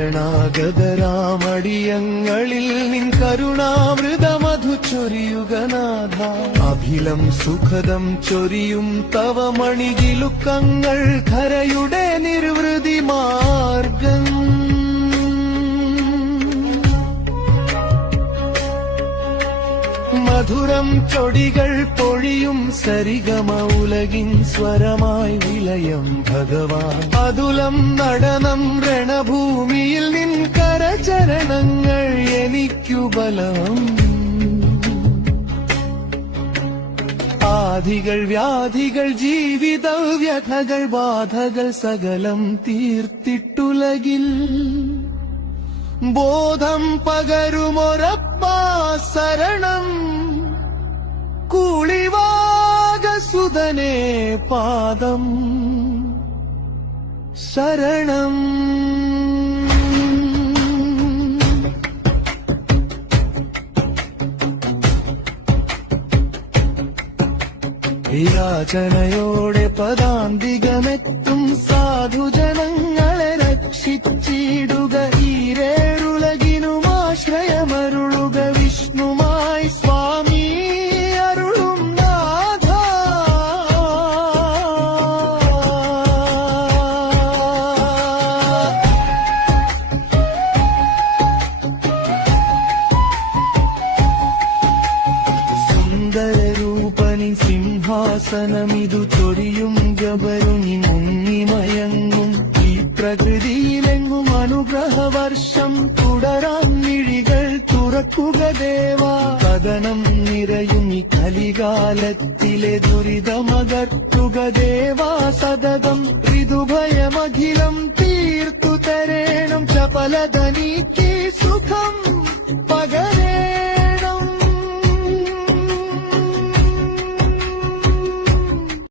ശരണാഗതരാമടിയങ്ങളിൽ നിൻ കരുണാമൃതമധു ചൊരിയുകനാഥ അഭിലം സുഖദം ചൊരിയും തവ മണികിലുക്കങ്ങൾ ധരയുടെ നിർവൃതി മാർഗം മധുരം ചൊടികൾ പൊഴിയും സരിഗമ ഉലകിൻ സ്വരമായി വിലയം ഭഗവാൻ അതുലം നടനം രണഭൂമിയിൽ നിൻ കരചരണങ്ങൾ എനിക്കു ബലം ആധികൾ വ്യാധികൾ ജീവിത വ്യഥകൾ ബാധകൾ സകലം തീർത്തിട്ടുലകിൽ ബോധം പകരുമൊരപ്പാ ശരണം കൂളിവാകസുതനേ പാദം ശരണം യാചനയോടെ പദാന്തികമെത്തും സാധുജനങ്ങളെ രക്ഷിച്ചിടുക ഈരേഴുലകിനുമാശ്രയമരുളുക വിഷ്ണുമായി സ്വാമി അരുളും നാഥ സുന്ദരരൂപനി സിംഹാസനമിതു ചൊരിയും ജബരുനി മുങ്ങിമയങ്ങും ഈ പ്രകൃതിയിലെങ്ങും അനുഗ്രഹവർഷം തുടരാൻ മിഴികൾ തുറക്കുക ദേവാ കഥനം നിറയും ഈ കലികാലത്തിലെ ദുരിതമകർത്തുക ദേവാ സതതം ഋതുഭയമഖിലം തീർത്തു തരേണം ചപലധനിക്ക് സുഖം